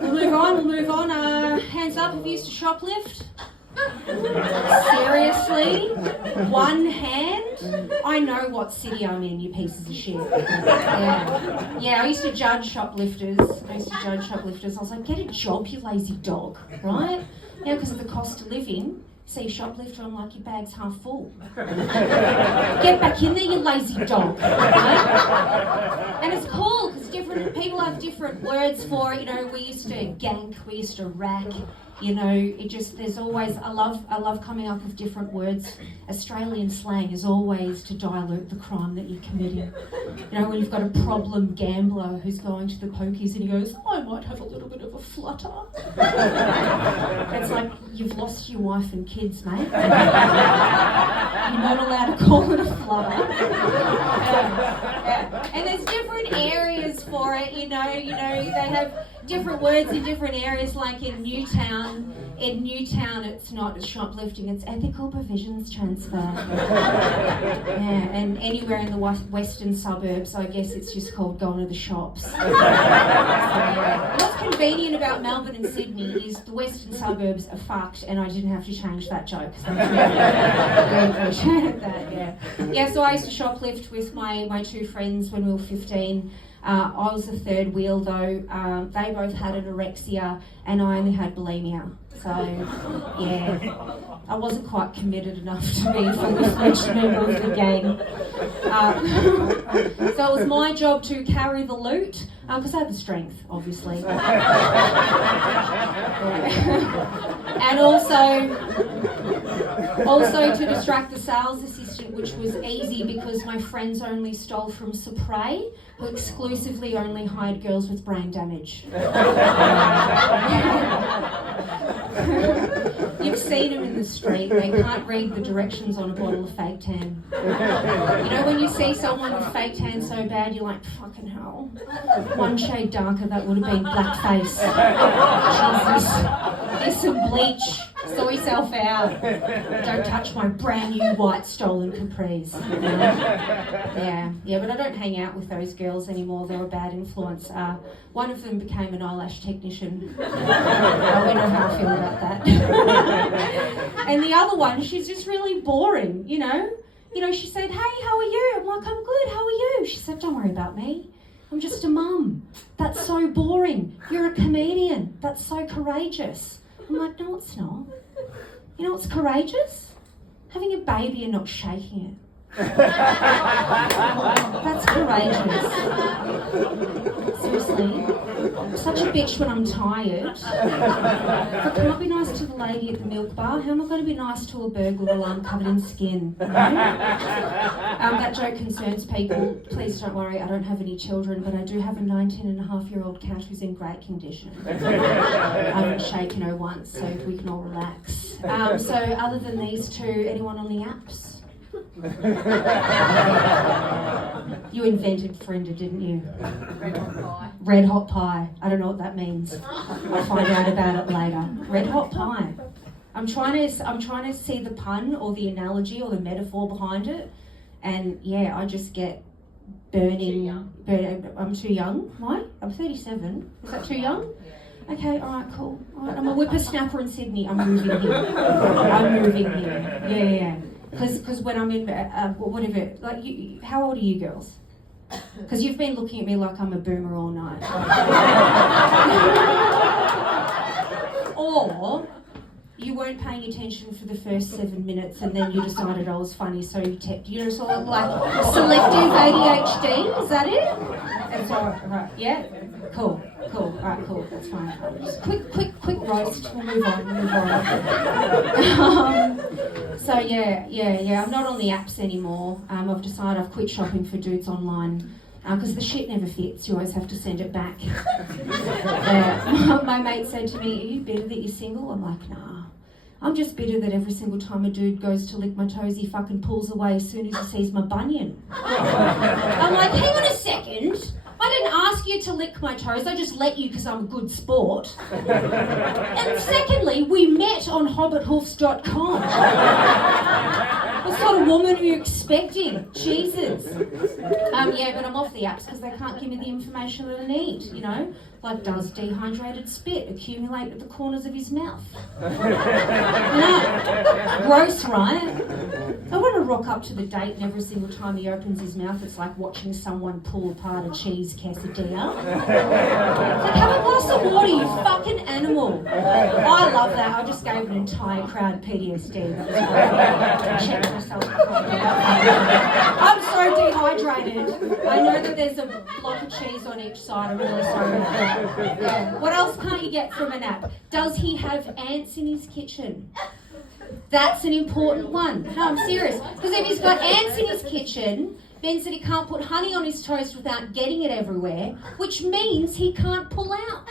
We'll move on. Hands up if you used to shoplift. Seriously? One hand? I know what city I'm in, you pieces of shit. Yeah, I used to judge shoplifters. I was like, get a job, you lazy dog, right? Now, because of the cost of living, see a shoplifter, I'm like, your bag's half full. Get back in there, you lazy dog. Right? And it's cool, because different people have different words for it. You know, we used to gank, we used to rack. You know, there's always, I love coming up with different words. Australian slang is always to dilute the crime that you're committing. You know, when you've got a problem gambler who's going to the pokies and he goes, I might have a little bit of a flutter. It's like, you've lost your wife and kids, mate. You're not allowed to call it a flutter. And there's different areas for it, you know, they have different words in different areas, like in Newtown. In Newtown, it's not shoplifting, it's ethical provisions transfer. Yeah, and anywhere in the western suburbs, I guess it's just called going to the shops. So, yeah. What's convenient about Melbourne and Sydney is the western suburbs are fucked, and I didn't have to change that joke. So I really appreciate that, yeah. Yeah, so I used to shoplift with my two friends when we were 15. I was the third wheel though. They both had anorexia and I only had bulimia. So, yeah, I wasn't quite committed enough to be a fully fledged member of the gang. So it was my job to carry the loot, because I had the strength, obviously. And also to distract the sales assistant, which was easy because my friends only stole from Supray, who exclusively only hired girls with brain damage. You've seen them in the street, they can't read the directions on a bottle of fake tan. You know, when you see someone with fake tan so bad, you're like, fucking hell. One shade darker, that would have been blackface. Jesus. There's some bleach. Sort yourself out. Don't touch my brand new white stolen capris. You know? Yeah, but I don't hang out with those girls anymore. They're a bad influence. One of them became an eyelash technician. We know how I feel about that. And the other one, she's just really boring, you know. She said, hey, how are you? I'm like, I'm good, how are you? She said, don't worry about me. I'm just a mum. That's so boring. You're a comedian. That's so courageous. I'm like, no, it's not. You know what's courageous? Having a baby and not shaking it. That's courageous. Seriously. I'm such a bitch when I'm tired. If I can't be nice to the lady at the milk bar, how am I going to be nice to a burglar while I'm covered in skin? You know? That joke concerns people. Please don't worry, I don't have any children, but I do have a 19-and-a-half-year-old cat who's in great condition. I haven't shaken her once, so we can all relax. So other than these two, anyone on the apps? You invented Frienda, didn't you? Red hot pie. Red hot pie. I don't know what that means. I'll find out about it later. Red hot pie. I'm trying to see the pun or the analogy or the metaphor behind it, and yeah, I just get burning. I'm too young. Why? I'm 37. Is that too young? Yeah. Okay. All right. Cool. All right, I'm a whippersnapper in Sydney. I'm moving here. Yeah. Because when I'm in, whatever, like, how old are you girls? Because you've been looking at me like I'm a boomer all night. Or you weren't paying attention for the first 7 minutes and then you decided I was funny, so you tipped. You know, sort of like selective ADHD, is that it? That's all right, yeah? Cool. All right, cool, that's fine. Just quick roast, we'll move on. So yeah, I'm not on the apps anymore. I've decided I've quit shopping for dudes online because the shit never fits, you always have to send it back. My mate said to me, are you bitter that you're single? I'm like, nah. I'm just bitter that every single time a dude goes to lick my toes, he fucking pulls away as soon as he sees my bunion. I'm like, hang on a second. I didn't ask you to lick my toes, I just let you because I'm a good sport. And secondly, we met on hobbithoofs.com. What sort of woman are you expecting? Jesus. Yeah, but I'm off the apps because they can't give me the information that I need, you know? Like, does dehydrated spit accumulate at the corners of his mouth? No. Gross, right? I want to rock up to the date and every single time he opens his mouth it's like watching someone pull apart a cheese quesadilla. It's like, have a glass of water, you fucking animal. I love that. I just gave an entire crowd PTSD. That was great. Checked myself. I'm so dehydrated. I know that there's a block of cheese on each side. I'm really sorry about that. Yeah. What else can't you get from an app? Does he have ants in his kitchen? That's an important one. No, I'm serious. Because if he's got ants in his kitchen, means that he can't put honey on his toast without getting it everywhere, which means he can't pull out.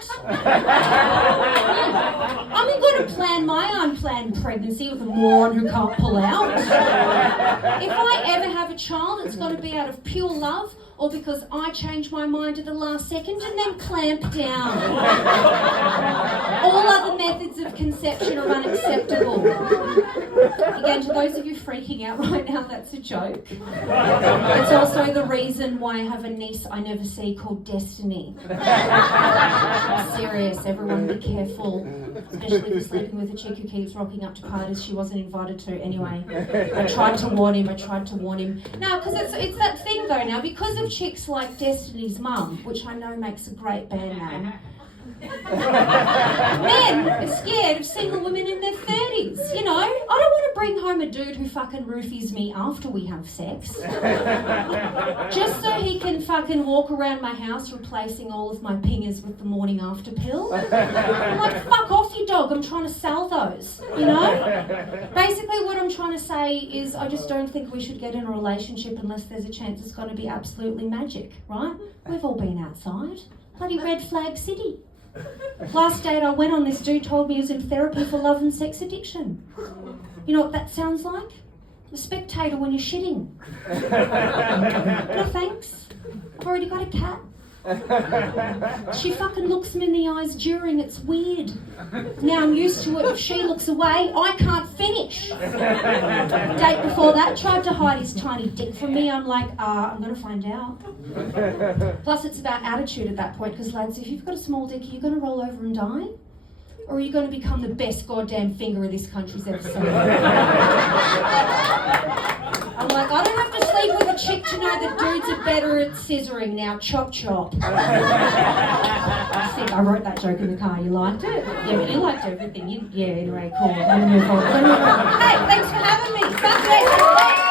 I'm going to plan my unplanned pregnancy with a moron who can't pull out. If I ever have a child, it's got to be out of pure love or because I change my mind at the last second and then clamp down. All other methods of conception are unacceptable. Again, to those of you freaking out right now, that's a joke. It's also the reason why I have a niece I never see called Destiny. I'm serious, everyone be careful. Especially if you're sleeping with a chick who keeps rocking up to parties she wasn't invited to anyway. I tried to warn him. No, because it's that thing though now, because of chicks like Destiny's mum, which I know makes a great band name. Men are scared of single women in their 30s, you know? I don't want to bring home a dude who fucking roofies me after we have sex. Just so he can fucking walk around my house replacing all of my pingers with the morning after pill. I'm like, fuck off you dog, I'm trying to sell those, you know? Basically what I'm trying to say is I just don't think we should get in a relationship unless there's a chance it's going to be absolutely magic, right? We've all been outside. Bloody red flag city. Last date I went on, this dude told me he was in therapy for love and sex addiction. You know what that sounds like? A spectator when you're shitting. No thanks. I've already got a cat. She fucking looks him in the eyes during, it's weird. Now I'm used to it, if she looks away, I can't finish. Date before that, tried to hide his tiny dick from me, I'm like, I'm gonna find out. Plus it's about attitude at that point, because lads, if you've got a small dick, are you gonna roll over and die? Or are you gonna become the best goddamn finger this country's ever seen? I'm like, I don't have to sleep with a chick to know that dudes are better at scissoring now. Chop, chop. I think I wrote that joke in the car. You liked it? Yeah, but you liked everything. Yeah, anyway, cool. I'm gonna move on. Hey, thanks for having me. Sunday.